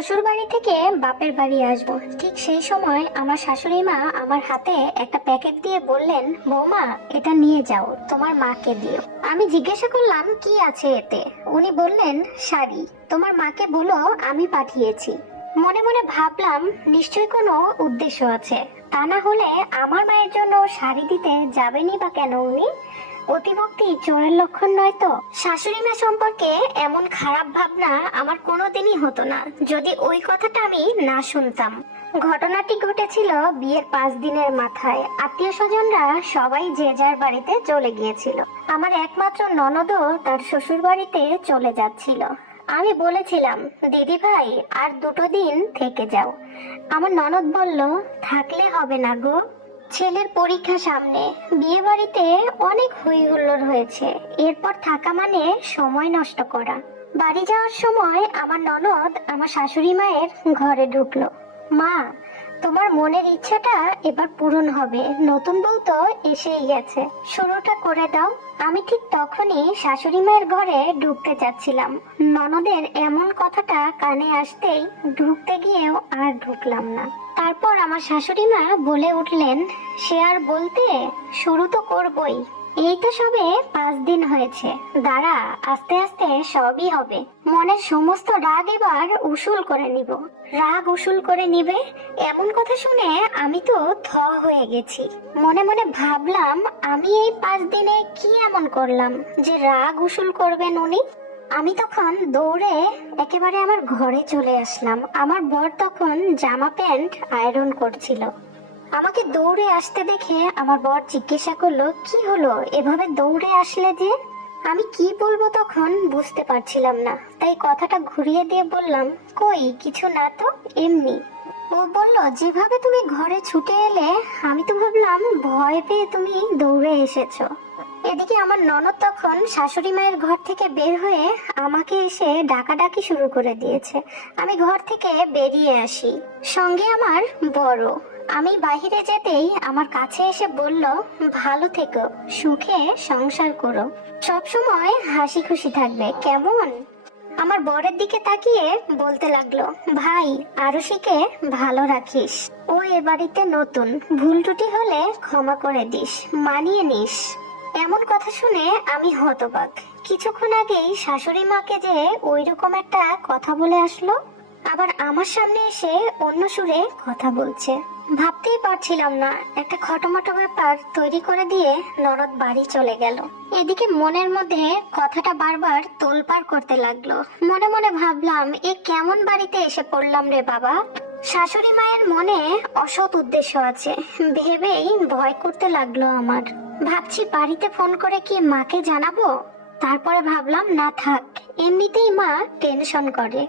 শ্বশুর বাড়ি থেকে বাপের বাড়ি আসবো, ঠিক সেই সময় আমার শাশুড়ি মা আমার হাতে একটা প্যাকেট দিয়ে বললেন, বৌমা এটা নিয়ে যাও, তোমার মাকে দিও। আমি জিজ্ঞাসা করলাম কি আছে এতে। উনি বললেন, শাড়ি, তোমার মাকে বলো আমি পাঠিয়েছি। মনে মনে ভাবলাম নিশ্চয়ই কোনো উদ্দেশ্য আছে, তা না হলে আমার মায়ের জন্য শাড়ি দিতে যাবেনই বা কেন উনি? অতিভক্তি চোরের লক্ষণ নয় তো? শাশুড়ি মা সম্পর্কে এমন খারাপ ভাবনা আমার কোনোদিনই হতো না যদি ওই কথাটা আমি না শুনতাম। ঘটনাটি ঘটেছিল বিয়ের 5 দিনের মাথায়। আত্মীয় স্বজনরা সবাই যে যার বাড়িতে চলে গিয়েছিল। আমার একমাত্র ননদও তার শ্বশুর বাড়িতে চলে যাচ্ছিল। আমি বলেছিলাম, দিদি ভাই আর 2 দিন থেকে যাও। আমার ননদ বলল, থাকলে হবে না গো, ছেলের পরীক্ষা সামনে, বিয়ে বাড়িতে অনেক হই হুল্লোড় হয়েছে, এরপর থাকা মানে সময় নষ্ট করা। বাড়ি যাওয়ার সময় আমার ননদ আমার শাশুড়ি মায়ের ঘরে ঢুকলো। মা, তোমার মনের ইচ্ছাটা এবার পূরণ হবে, নতুন বউ তো এসেই গেছে, শুরুটা করে দাও। আমি ঠিক তখনই শাশুড়ি মায়ের ঘরে ঢুকতে যাচ্ছিলাম, ননদের এমন কথাটা কানে আসতেই ঢুকতে গিয়েও আর ঢুকলাম না। তারপর আমার শাশুড়ি মা বলে উঠলেন, সে আর বলতে, শুরু তো করবই, এই তো সবে 5 দিন হয়েছে, দাঁড়া, আস্তে আস্তে সবই হবে। মনের সমস্ত রাগ এবার উসুল করে নিব। রাগ উসুল করে নিবে, এমন কথা শুনে আমি তো থ হয়ে গেছি। মনে মনে ভাবলাম, আমি এই 5 দিনে কি এমন করলাম যে রাগ উসুল করবেন উনি? আমি তখন দৌড়ে একেবারে আমার ঘরে চলে আসলাম। আমার বর তখন জামা প্যান্ট আয়রন করছিল। আমাকে দৌড়ে আসতে দেখে আমার বর জিজ্ঞাসা করলো, কি হলো, এভাবে দৌড়ে আসলে যে? আমি কি বলবো তখন বুঝতে পারছিলাম না, তাই কথাটা ঘুরিয়ে দিয়ে বললাম, কই কিছু না তো, এমনি। ও বলল, যেভাবে তুমি ঘরে ছুটে এলে আমি তো ভাবলাম ভয় পেয়ে তুমি দৌড়ে এসেছো। এদিকে আমার ননদ তখন শাশুড়ি মায়ের ঘর থেকে বের হয়ে আমাকে এসে ডাকাডাকি শুরু করে দিয়েছে। আমি ঘর থেকে বেরিয়ে আসি, সঙ্গে আমার বড়। আমি বাহিরে যেতেই আমার কাছে এসে বলল, ভালো থেকো, সুখে সংসার করো, সব সময় হাসি খুশি থাকবে, কেমন? আমার বরের দিকে তাকিয়ে বলতে লাগলো, ভাই আরুষিকে ভালো রাখিস, ও এ বাড়িতে নতুন, ভুল ত্রুটি হলে ক্ষমা করে দিস, মানিয়ে নিস। এমন কথা শুনে আমি হতবাক। কিছুক্ষণ আগেই শাশুড়ি মাকে যে ওইরকম একটা কথা বলে আসলো, আবার আমার সামনে এসে অন্য সুরে কথা বলছে। ভাবতেই পারছিলাম না, একটা খটোমটো ব্যাপার তৈরি করে দিয়ে ননদ বাড়ি চলে গেল। এদিকে মনের মধ্যে কথাটা বারবার তোলপাড় করতে লাগলো। মনে মনে ভাবলাম, এ কেমন বাড়িতে এসে পড়লাম রে বাবা। শাশুড়ি মায়ের মনে অসৎ উদ্দেশ্য আছে ভেবেই ভয় করতে লাগলো আমার। ভাবছি বাড়িতে ফোন করে কি মাকে জানাবো? তারপরে ভাবলাম, না থাক, এমনিতেই মা টেনশন করে,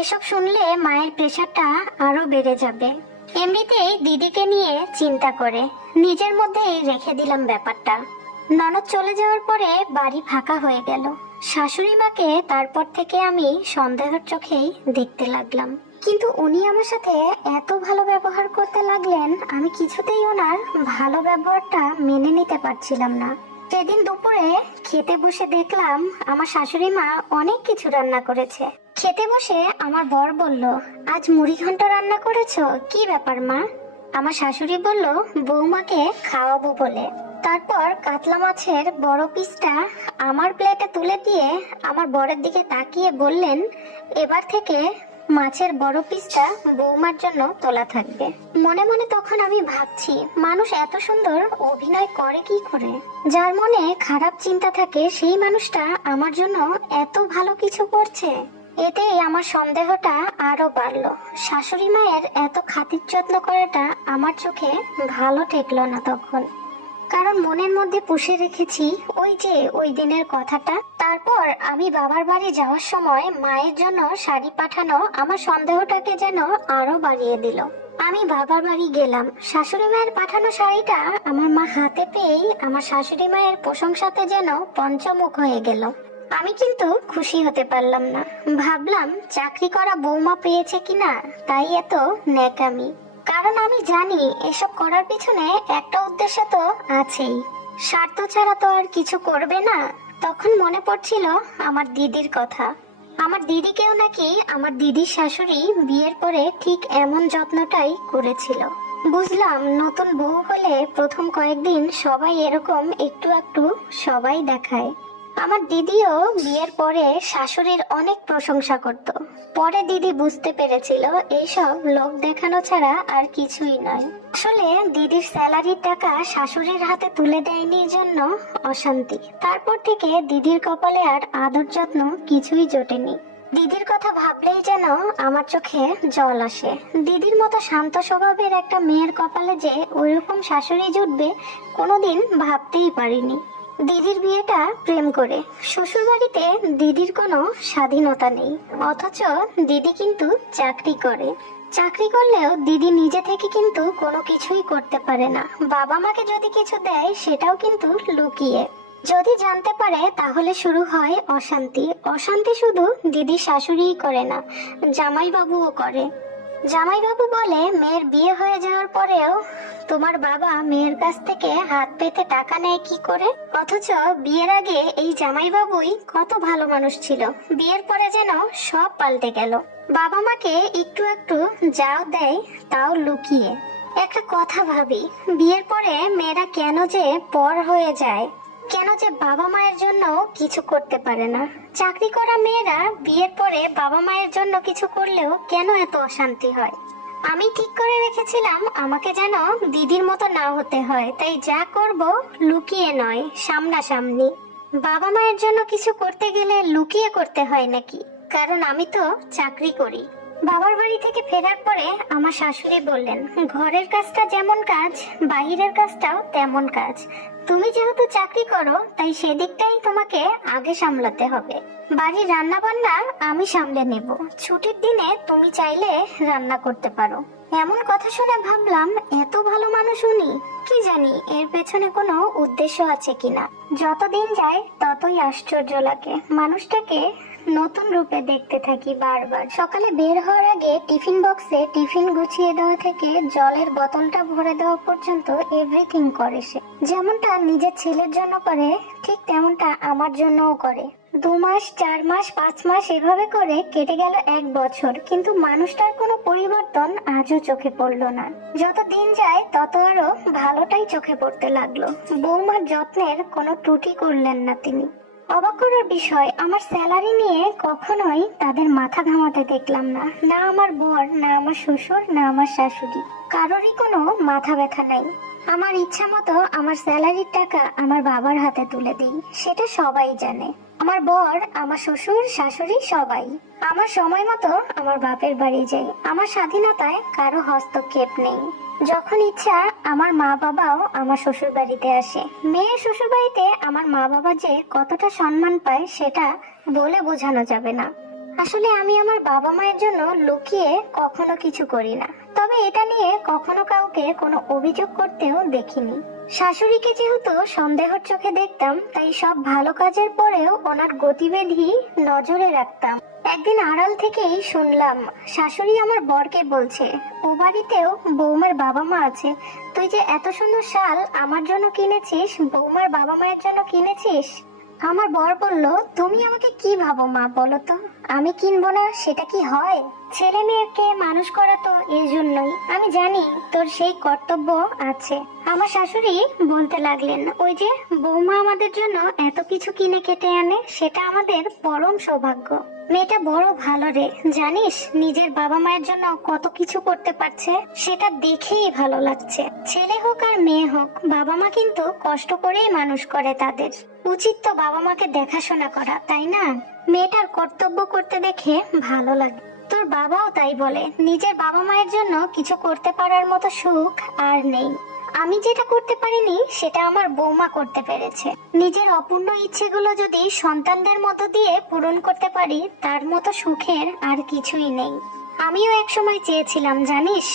এসব শুনলে মায়ের প্রেশারটা আরো বেড়ে যাবে। এমনিতেই দিদিকে নিয়ে চিন্তা করে নিজের মধ্যেই রেখে দিলাম ব্যাপারটা। ননদ চলে যাওয়ার পরে বাড়ি ফাঁকা হয়ে গেল। শাশুড়ি মাকে তারপর থেকে আমি সন্দেহের চোখেই দেখতে লাগলাম, কিন্তু উনি আমার সাথে এত ভালো ব্যবহার করতে লাগলেন, আমি কিছুতেই ওনার ভালো ব্যবহারটা মেনে নিতে পারছিলাম না। সেদিন দুপুরে খেতে বসে দেখলাম আমার শাশুড়ি মা অনেক কিছু রান্না করেছে। খেতে বসে আমার বর বলল, আজ মুড়ি ঘন্ট রান্না করেছো, কি ব্যাপার মা? আমার শাশুড়ি বলল, বৌমাকে খাওয়াবো বলে। তারপর কাতলা মাছের বড় পিসটা আমার প্লেটে তুলে দিয়ে আমার বরের দিকে তাকিয়ে বললেন, এবার থেকে মাছের বড় পিসটা বৌমার জন্য তোলা থাকবে। মনে মনে তখন আমি ভাবছি, মানুষ এত সুন্দর অভিনয় করে কি করে? যার মনে খারাপ চিন্তা থাকে সেই মানুষটা আমার জন্য এত ভালো কিছু করছে। এতেই আমার সন্দেহটা আরো বাড়লো। শাশুড়ি মায়ের এত খাতির যত্ন করাটা আমার চোখে ভালো ঠেকলো না তখন, কারণ মনের মধ্যে পুষে রেখেছি ওই দিনের কথাটা। তারপর আমি বাবার বাড়ি যাওয়ার সময় মায়ের জন্য শাড়ি পাঠানো আমার সন্দেহটাকে যেন আরো বাড়িয়ে দিল। আমি বাবার বাড়ি গেলাম, শাশুড়ি মায়ের পাঠানো শাড়িটা আমার মা হাতে পেয়েই আমার শাশুড়ি মায়ের প্রশংসাতে যেন পঞ্চমুখ হয়ে গেল। আমি কিন্তু খুশি হতে পারলাম না। ভাবলাম চাকরি করা বৌমা পেয়েছে কিনা, তাই এত ন্যাকামি। কারণ আমি জানি এসব করার পিছনে একটা উদ্দেশ্য তো আছেই, স্বার্থ ছাড়া তো আর কিছু করবে না। তখন মনে পড়ছিল আমার দিদির কথা। আমার দিদিকেও নাকি আমার দিদির শাশুড়ি বিয়ের পরে ঠিক এমন যত্নটাই করেছিল। বুঝলাম নতুন বউ হলে প্রথম কয়েকদিন সবাই এরকম একটু একটু সবাই দেখায়। আমার দিদিও বিয়ের পরে শাশুড়ির অনেক প্রশংসা করত। পরে দিদি বুঝতে পেরেছিল এইসব লোক দেখানো ছাড়া আর কিছুই নয়। আসলে দিদির স্যালারির টাকা শাশুড়ির হাতে তুলে দেয়নি জন্য অশান্তি। তারপর থেকে দিদির কপালে আর আদর যত্ন কিছুই জোটেনি। দিদির কথা ভাবলেই যেন আমার চোখে জল আসে। দিদির মতো শান্ত স্বভাবের একটা মেয়ের কপালে যে ওইরকম শাশুড়ি জুটবে কোনোদিন ভাবতেই পারিনি। দিদির বিয়েটা প্রেম করে। শ্বশুর বাড়িতে দিদির কোনো স্বাধীনতা নেই, অথচ দিদি কিন্তু চাকরি করে। চাকরি করলেও দিদি নিজে থেকে কিন্তু কোনো কিছুই করতে পারে না। বাবা মাকে যদি কিছু দেয় সেটাও কিন্তু লুকিয়ে। যদি জানতে পারে তাহলে শুরু হয় অশান্তি। অশান্তি শুধু দিদির শাশুড়িই করে না, জামাইবাবুও করে। জামাইবাবু বলে মেয়ের বিয়ে হয়ে যাওয়ার পরেও তোমার বাবা মেয়ের কাছ থেকে হাত পেতে টাকা নেয় কি করে, অথচ বিয়ের আগে এই জামাইবাবুই কত ভালো মানুষ ছিল। বিয়ের পরে যেন সব পাল্টে গেল। বাবা মাকে একটু একটু যাও দেয়, তাও লুকিয়ে। একটা কথা ভাবি, বিয়ের পরে মেয়েরা কেন যে পর হয়ে যায়, কেন যে বাবা মায়ের জন্য কিছু করতে পারে না। চাকরি করা মেয়েরা বিয়ের পরে বাবা মায়ের জন্য কিছু করলেও কেন এত অশান্তি হয়। আমি ঠিক করে রেখেছিলাম আমাকে যেন দিদির মতো না হতে হয়, তাই যা করব লুকিয়ে নয়, সামনাসামনি। বাবা মায়ের জন্য কিছু করতে গেলে লুকিয়ে করতে হয় নাকি? কারণ আমি তো চাকরি করি। বাবার বাড়ি থেকে ফেরার পরে আমার শাশুড়ি বললেন, ঘরের কাজটা যেমন কাজ, বাইরের কাজটাও তেমন কাজ। তুমি যেহেতু চাকরি করো তাই সেদিকটাই তোমাকে আগে সামলাতে হবে। বাড়ির রান্না বান্না আমি সামলে নেব। ছুটির দিনে তুমি চাইলে রান্না করতে পারো। এমন কথা শুনে ভাবলাম এত ভালো মানুষ উনি, কি জানি এর পেছনে কোনো উদ্দেশ্য আছে কিনা। যতদিন যায় ততই আশ্চর্য লাগে। মানুষটাকে নতুন রূপে দেখতে থাকি বারবার। সকালে বের হওয়ার আগে টিফিন বক্সে টিফিন গুছিয়ে দেওয়া থেকে জলের বোতলটা ভরে দেওয়া পর্যন্ত এভরিথিং করে সে। যেমনটা নিজের ছেলের জন্য করে ঠিক তেমনটা আমার জন্যও করে। 2 মাস, 4 মাস, 5 মাস এভাবে করে কেটে গেল 1 বছর, কিন্তু মানুষটার কোনো পরিবর্তন আজও চোখে পড়লো না। যত দিন যায় তত আরো ভালোটাই চোখে পড়তে লাগলো। বৌমার যত্নের কোনো ত্রুটি করলেন না তিনি। অবাক করার বিষয়, আমার স্যালারি নিয়ে কখনোই তাদের মাথা ঘামাতে দেখলাম না। না আমার বর, না আমার শ্বশুর, না আমার শাশুড়ি, কারোরই কোনো মাথা ব্যথা নাই। আমার ইচ্ছা মতো আমার স্যালারির টাকা আমার বাবার হাতে তুলে দিই, সেটা সবাই জানে। আমার বর, আমার শ্বশুর, শাশুড়ি সবাই। আমার সময় মতো আমার বাপের বাড়ি যাই। আমার স্বাধীনতায় কারো হস্তক্ষেপ নেই। যখন ইচ্ছা আমার মা বাবাও আমার শ্বশুর বাড়িতে আসে। মেয়ের শ্বশুর বাড়িতে আমার মা বাবা যে কতটা সম্মান পায় সেটা বলে বোঝানো যাবে না। আসলে আমি আমার বাবা মায়ের জন্য লুকিয়ে কখনো কিছু করি না, তবে এটা নিয়ে কখনো কাউকে কোনো অভিযোগ করতেও দেখিনি। শাশুড়িকে যেহেতু সন্দেহের চোখে দেখতাম, তাই সব ভালো কাজের পরেও ওনার গতিবিধি নজরে রাখতাম। একদিন আড়াল থেকেই শুনলাম শাশুড়ি আমার বরকে বলছে, ও বাড়িতেও বৌমার বাবা মা আছে, তুই যে এত সুন্দর শাল আমার জন্য কিনেছিস, বৌমার বাবা মায়ের জন্য কিনেছিস। আমার বর বলল, তুমি আমাকে কি ভাবো মা বলো তো, আমি কিনবো না সেটা কি হয়? ছেলে মেয়েকে মানুষ করা তো এই জন্যই। আমি জানি তোর সেই কর্তব্য আছে। আমার শাশুড়ি বলতে লাগলেন, ওই যে বৌমা আমাদের জন্য এত কিছু কিনে কেটে আনে, সেটা আমাদের পরম সৌভাগ্য। মেয়েটা বড় ভালো রে, জানিস নিজের বাবা মায়ের জন্য কত কিছু করতে পারছে, সেটা দেখেই ভালো লাগছে। ছেলে হোক আর মেয়ে হোক, বাবা মা কিন্তু কষ্ট করেই মানুষ করে তাদের। উচিত তো বাবা মাকে দেখাশোনা করা, তাই না? মেয়েটার কর্তব্য করতে দেখে ভালো লাগে। তোর বাবাও তাই বলে, নিজের বাবা মায়ের জন্য কিছু করতে পারার মতো সুখ আর নেই। আমি যেটা করতে পারিনি সেটা আমার বৌমা করতে পেরেছে। নিজের অপূর্ণ ইচ্ছেগুলো যদি সন্তানদের মতো দিয়ে পূরণ করতে পারি, তার মতো সুখের আর কিছুই নেই। আমিও একসময় চেয়েছিলাম, জানিস,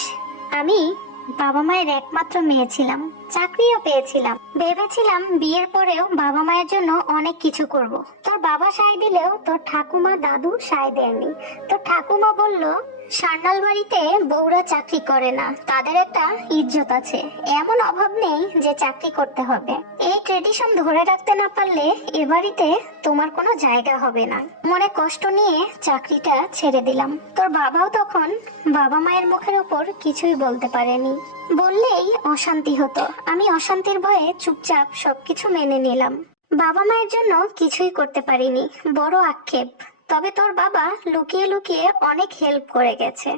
আমি বাবা মায়ের একমাত্র মেয়ে ছিলাম, চাকরিও পেয়েছিলাম। ভেবেছিলাম বিয়ের পরেও বাবা মায়ের জন্য অনেক কিছু করব। তোর বাবা সায় দিলেও তোর ঠাকুমা দাদু সায় দেয়নি। তোর ঠাকুমা বলল, সান্যাল বাড়িতে বউরা চাকরি করে না, তাদের একটা ইজ্জত আছে। এমন অভাব নেই যে চাকরি করতে হবে। এই ট্রেডিশন ধরে রাখতে না পারলে এ বাড়িতে তোমার কোনো জায়গা হবে না। মনে কষ্ট নিয়ে চাকরিটা ছেড়ে দিলাম। তোর বাবাও তখন বাবা মায়ের মুখের ওপর কিছুই বলতে পারেনি। বললেই অশান্তি হতো। আমি অশান্তির ভয়ে চুপচাপ সবকিছু মেনে নিলাম। বাবা মায়ের জন্য কিছুই করতে পারিনি, বড় আক্ষেপ। তবে তোর বাবা লুকিয়ে লুকিয়ে অনেক হেল্প করে গেছে।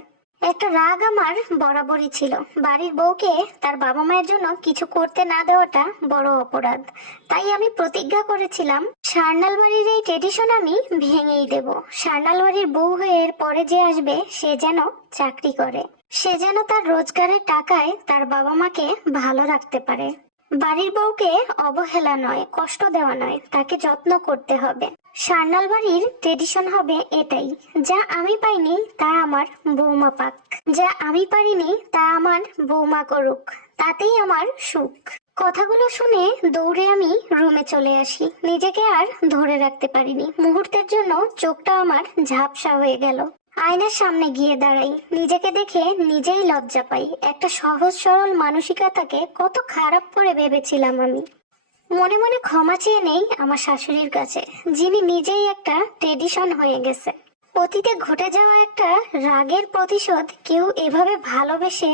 একটা রাগ আমার বরাবরই ছিল। বাড়ির বউকে তার বাবা মায়ের জন্য কিছু করতে না দেওয়াটা বড় অপরাধ। তাই আমি প্রতিজ্ঞা করেছিলাম, সান্যাল বাড়ির এই ট্রেডিশন আমি ভেঙেই দেব। সান্যাল বাড়ির বউ হয়ে এর পরে যে আসবে সে যেন চাকরি করে, সে যেন তার রোজগারের টাকায় তার বাবা মাকে ভালো রাখতে পারে। বাড়ির বউকে অবহেলা নয়, কষ্ট দেওয়া নয়, তাকে যত্ন করতে হবে। সান্যাল বাড়ির ট্রেডিশন হবে এটাই, যা আমি পাইনি তা আমার বৌমা পাক, যা আমি পারিনি তা আমার বৌমা করুক, তাতেই আমার সুখ। কথাগুলো শুনে দৌড়ে আমি রুমে চলে আসি। নিজেকে আর ধরে রাখতে পারিনি। মুহূর্তের জন্য চোখটা আমার ঝাপসা হয়ে গেল। আয়নার সামনে গিয়ে দাঁড়াই, নিজেকে দেখে নিজেই লজ্জা পাই। একটা সহজ সরল মানসিকতাকে কত খারাপ করে ভেবেছিলাম আমি। মনে মনে ক্ষমা চেয়ে নেই আমার শাশুড়ির কাছে, যিনি নিজেই একটা ট্রেডিশন হয়ে গেছে। অতীতে ঘটে যাওয়া একটা রাগের প্রতিশোধ কেউ এভাবে ভালোবেসে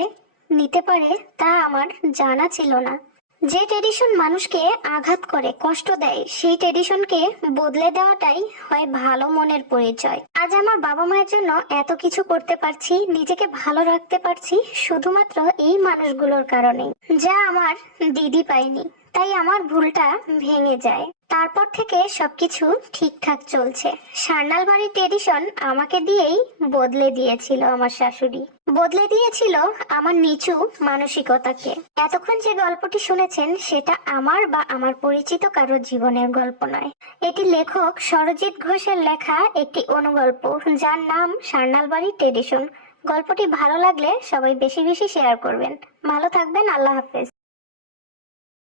নিতে পারে তা আমার জানা ছিল না। যে ট্রেডিশন মানুষকে আঘাত করে, কষ্ট দেয়, সেই ট্রেডিশনকে বদলে দেওয়াটাই হয় ভালো মনের পরিচয়। আজ আমার বাবা মায়ের জন্য এত কিছু করতে পারছি, নিজেকে ভালো রাখতে পারছি শুধুমাত্র এই মানুষগুলোর কারণেই, যা আমার দিদি পায়নি। তাই আমার ভুলটা ভেঙে যায়। তারপর থেকে সবকিছু ঠিকঠাক চলছে। সান্যাল বাড়ির ট্রেডিশন আমাকে দিয়েই বদলে দিয়েছিল আমার শাশুড়ি, বদলে দিয়েছিল আমার নিচু মানসিকতাকে। এতক্ষণ যে গল্পটি শুনেছেন সেটা আমার বা আমার পরিচিত কারোর জীবনের গল্প নয়। এটি লেখক সরজিৎ ঘোষের লেখা একটি অনুগল্প, যার নাম সান্যাল বাড়ির ট্রেডিশন। গল্পটি ভালো লাগলে সবাই বেশি বেশি শেয়ার করবেন। ভালো থাকবেন। আল্লাহ হাফেজ।